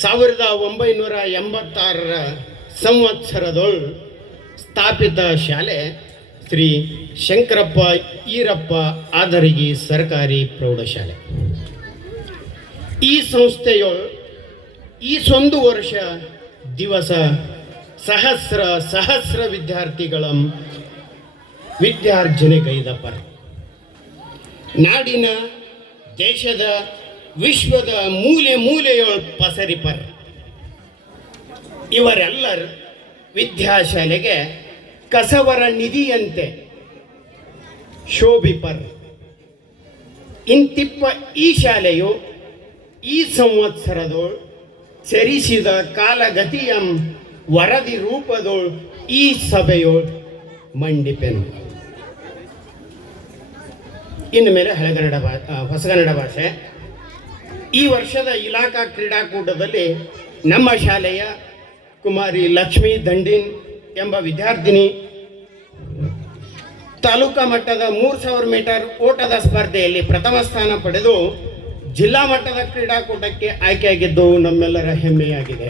ಸಾವಿರದ ಒಂಬೈನೂರ ಎಂಬತ್ತಾರರ ಸಂವತ್ಸರದೊಳ್ ಸ್ಥಾಪಿತ ಶಾಲೆ ಶ್ರೀ ಶಂಕರಪ್ಪ ಈರಪ್ಪ ಆದರಗಿ ಸರ್ಕಾರಿ ಪ್ರೌಢಶಾಲೆ. ಈ ಸಂಸ್ಥೆಯೊಳ್ ಈ ಸೊಂದು ವರ್ಷ ದಿವಸ ಸಹಸ್ರ ಸಹಸ್ರ ವಿದ್ಯಾರ್ಥಿಗಳ ವಿದ್ಯಾರ್ಜನೆಗೈದಪ್ಪ ನಾಡಿನ ದೇಶದ ವಿಶ್ವದ ಮೂಲೆ ಮೂಲೆಯೊಳ ಪಸರಿಪರ್. ಇವರೆಲ್ಲರ ವಿದ್ಯಾಶಾಲೆಗೆ ಕಸವರ ನಿಧಿಯಂತೆ ಶೋಭಿಪರ್. ಇಂತಿಪ್ಪ ಈ ಶಾಲೆಯು ಈ ಸಂವತ್ಸರದೋಳ್ ಸರಿಸಿದ ಕಾಲಗತಿಯಂ ವರದಿ ರೂಪದೋಳ್ ಈ ಸಭೆಯೋಳ್ ಮಂಡಿಪೆನು. ಇನ್ನು ಮೇಲೆ ಹಳೆಗನ್ನಡ ಭಾ ಹೊಸಗನ್ನಡ ಭಾಷೆ. ಈ ವರ್ಷದ ಇಲಾಖಾ ಕ್ರೀಡಾಕೂಟದಲ್ಲಿ ನಮ್ಮ ಶಾಲೆಯ ಕುಮಾರಿ ಲಕ್ಷ್ಮೀ ದಂಡಿನ್ ಎಂಬ ವಿದ್ಯಾರ್ಥಿನಿ, ತಾಲೂಕಾ ಮಟ್ಟದ ಮೂರು ಸಾವಿರ ಮೀಟರ್ ಓಟದ ಸ್ಪರ್ಧೆಯಲ್ಲಿ ಪ್ರಥಮ ಸ್ಥಾನ ಪಡೆದು ಜಿಲ್ಲಾ ಮಟ್ಟದ ಕ್ರೀಡಾಕೂಟಕ್ಕೆ ಆಯ್ಕೆಯಾಗಿದ್ದು ನಮ್ಮೆಲ್ಲರ ಹೆಮ್ಮೆಯಾಗಿದೆ.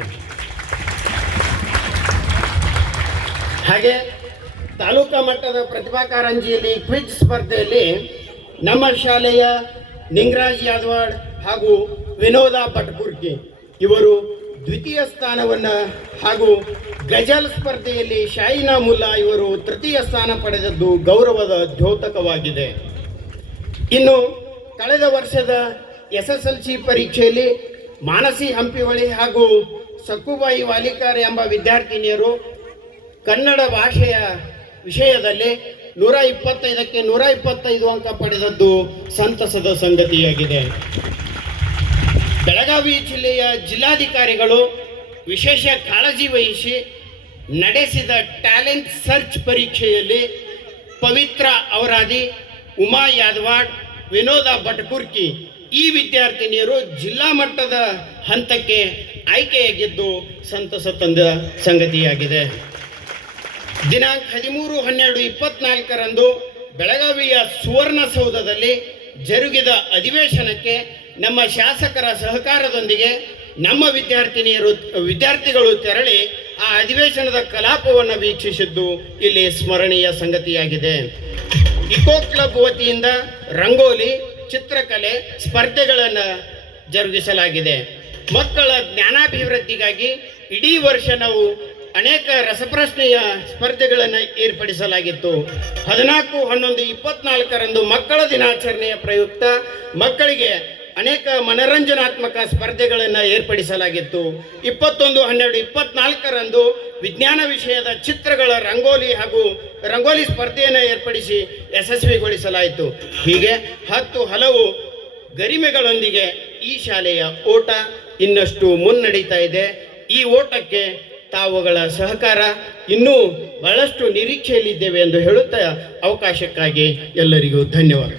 ಹಾಗೆ ತಾಲೂಕಾ ಮಟ್ಟದ ಪ್ರತಿಭಾ ಕಾರಂಜಿಯಲ್ಲಿ ಕ್ವಿಜ್ ಸ್ಪರ್ಧೆಯಲ್ಲಿ ನಮ್ಮ ಶಾಲೆಯ ನಿಂಗರಾಜ್ ಯಾದವಾಡ್ ಹಾಗೂ ವಿನೋದ ಭಟ್ಕುರ್ಕಿ ಇವರು ದ್ವಿತೀಯ ಸ್ಥಾನವನ್ನು ಹಾಗೂ ಗಜಲ್ ಸ್ಪರ್ಧೆಯಲ್ಲಿ ಶಾಯಿನಾ ಮುಲ್ಲಾ ಇವರು ತೃತೀಯ ಸ್ಥಾನ ಪಡೆದದ್ದು ಗೌರವದ ದ್ಯೋತಕವಾಗಿದೆ. ಇನ್ನು ಕಳೆದ ವರ್ಷದ ಎಸ್ ಎಸ್ ಎಲ್ ಸಿ ಪರೀಕ್ಷೆಯಲ್ಲಿ ಮಾನಸಿ ಹಂಪಿವಳಿ ಹಾಗೂ ಸಕ್ಕುಬಾಯಿ ವಾಲಿಕಾರ್ ಎಂಬ ವಿದ್ಯಾರ್ಥಿನಿಯರು ಕನ್ನಡ ಭಾಷೆಯ ವಿಷಯದಲ್ಲಿ ನೂರ ಇಪ್ಪತ್ತೈದಕ್ಕೆ ನೂರ ಇಪ್ಪತ್ತೈದು ಅಂಕ ಪಡೆದದ್ದು ಸಂತಸದ ಸಂಗತಿಯಾಗಿದೆ. ಬೆಳಗಾವಿ ಜಿಲ್ಲೆಯ ಜಿಲ್ಲಾಧಿಕಾರಿಗಳು ವಿಶೇಷ ಕಾಳಜಿ ವಹಿಸಿ ನಡೆಸಿದ ಟ್ಯಾಲೆಂಟ್ ಸರ್ಚ್ ಪರೀಕ್ಷೆಯಲ್ಲಿ ಪವಿತ್ರ ಅವರಾದಿ ಉಮಾ ಯಾದವಾಡ್, ವಿನೋದ ಭಟ್ಕುರ್ಕಿ. ಈ ವಿದ್ಯಾರ್ಥಿನಿಯರು ಜಿಲ್ಲಾ ಮಟ್ಟದ ಹಂತಕ್ಕೆ ಆಯ್ಕೆಯಾಗಿದ್ದು ಸಂತಸ ತಂದ ಸಂಗತಿಯಾಗಿದೆ. ದಿನಾಂಕ ಹದಿಮೂರು ಹನ್ನೆರಡು ಇಪ್ಪತ್ನಾಲ್ಕರಂದು ಬೆಳಗಾವಿಯ ಸುವರ್ಣಸೌಧದಲ್ಲಿ ಜರುಗಿದ ಅಧಿವೇಶನಕ್ಕೆ ನಮ್ಮ ಶಾಸಕರ ಸಹಕಾರದೊಂದಿಗೆ ನಮ್ಮ ವಿದ್ಯಾರ್ಥಿನಿಯರು, ವಿದ್ಯಾರ್ಥಿಗಳು ತೆರಳಿ ಆ ಅಧಿವೇಶನದ ಕಲಾಪವನ್ನು ವೀಕ್ಷಿಸಿದ್ದು ಇಲ್ಲಿ ಸ್ಮರಣೀಯ ಸಂಗತಿಯಾಗಿದೆ. ಇಕೋ ಕ್ಲಬ್ ವತಿಯಿಂದ ರಂಗೋಲಿ, ಚಿತ್ರಕಲೆ ಸ್ಪರ್ಧೆಗಳನ್ನು ಜರುಗಿಸಲಾಗಿದೆ. ಮಕ್ಕಳ ಜ್ಞಾನಾಭಿವೃದ್ಧಿಗಾಗಿ ಇಡೀ ವರ್ಷ ನಾವು ಅನೇಕ ರಸಪ್ರಶ್ನೆಯ ಸ್ಪರ್ಧೆಗಳನ್ನು ಏರ್ಪಡಿಸಲಾಗಿತ್ತು. ಹದಿನಾಲ್ಕು, ಹನ್ನೊಂದು, ಇಪ್ಪತ್ನಾಲ್ಕರಂದು ಮಕ್ಕಳ ದಿನಾಚರಣೆಯ ಪ್ರಯುಕ್ತ ಮಕ್ಕಳಿಗೆ ಅನೇಕ ಮನರಂಜನಾತ್ಮಕ ಸ್ಪರ್ಧೆಗಳನ್ನು ಏರ್ಪಡಿಸಲಾಗಿತ್ತು. ಇಪ್ಪತ್ತೊಂದು, ಹನ್ನೆರಡು, ಇಪ್ಪತ್ನಾಲ್ಕರಂದು ವಿಜ್ಞಾನ ವಿಷಯದ ಚಿತ್ರಗಳ ರಂಗೋಲಿ ಹಾಗೂ ರಂಗೋಲಿ ಸ್ಪರ್ಧೆಯನ್ನು ಏರ್ಪಡಿಸಿ ಯಶಸ್ವಿಗೊಳಿಸಲಾಯಿತು. ಹೀಗೆ ಹತ್ತು ಹಲವು ಗರಿಮೆಗಳೊಂದಿಗೆ ಈ ಶಾಲೆಯ ಓಟ ಇನ್ನಷ್ಟು ಮುನ್ನಡೀತಾ ಇದೆ. ಈ ಓಟಕ್ಕೆ ತಾವುಗಳ ಸಹಕಾರ, ಇನ್ನೂ ಬಹಳಷ್ಟು ನಿರೀಕ್ಷೆಯಲ್ಲಿದ್ದೇವೆ ಎಂದು ಹೇಳುತ್ತಾ ಅವಕಾಶಕ್ಕಾಗಿ ಎಲ್ಲರಿಗೂ ಧನ್ಯವಾದ